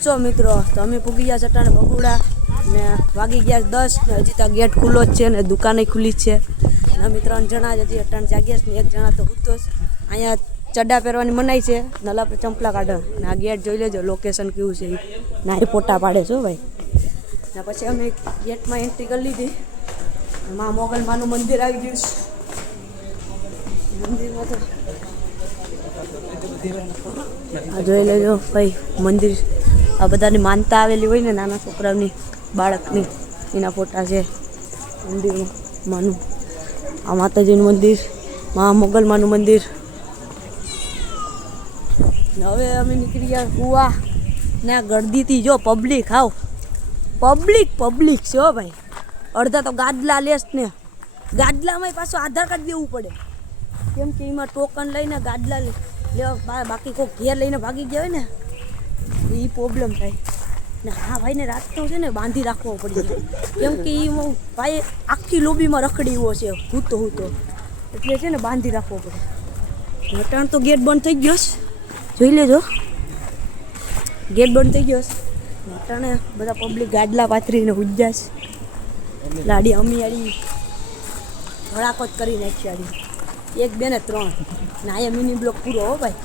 છો મિત્રો, તો અમે પૂગી ગયા સટાને બગુડા ને વાગી ગયા 10 ને હજી ત્યાં ગેટ ખુલ્લો જ છે ને દુકાને ખુલ્લી જ છે. અમે 3 જણા જ હજી અટાણ જાગ્યા ને 1 જણા તો સૂતો છે. અહીંયા ચડ્ડા પહેરવાની મનાઈ છે, નલા પર ચંપલા કાઢો ને આ ગેટ જોઈ લેજો લોકેશન કેવું છે ના એ ફોટા પાડે છો ભાઈ. ને પછી અમે ગેટમાં એન્ટ્રી કરી લીધી. માં મોગલમાનું મંદિર આવી ગયું છે. મંદિરમાં તો આ જોઈ લેજો ભાઈ મંદિર. આ બધાની માનતા આવેલી હોય ને નાના છોકરાની બાળકની એના ફોટા છે મંદિરમાં માનું. આ માતાજીનું મંદિર, મા મોગલમાનું મંદિર. હવે અમે નીકળી ગયા કુવા ને આ ગરદીથી જો પબ્લિક આવ પબ્લિક છે હો ભાઈ. અડધા તો ગાદલા લેસ ને ગાદલામાં પાછું આધાર કાર્ડ દેવું પડે કેમ કે એમાં ટોકન લઈને ગાદલા લેવા, બાકી કોઈ ઘેર લઈને ભાગી ગયા હોય ને એ પ્રોબ્લેમ થાય ને. હા ભાઈને રાતનો છે ને બાંધી રાખવો પડી કેમ કે એ ભાઈ આખી લોબીમાં રખડીવો છે હૂતો એટલે છે ને બાંધી રાખવો પડે. અટાણ તો ગેટ બંધ થઈ ગયો જોઈ લેજો, ગેટ બંધ થઈ ગયો. અટાણે બધા પબ્લિક ગાદલા પાથરીને ઉજ્જા છે. લાડી અમિયાળી ધડાકો જ કરી નાખી આડી 1, 2 ને 3 ને અહીંયા મિની બ્લોક પૂરો હો ભાઈ.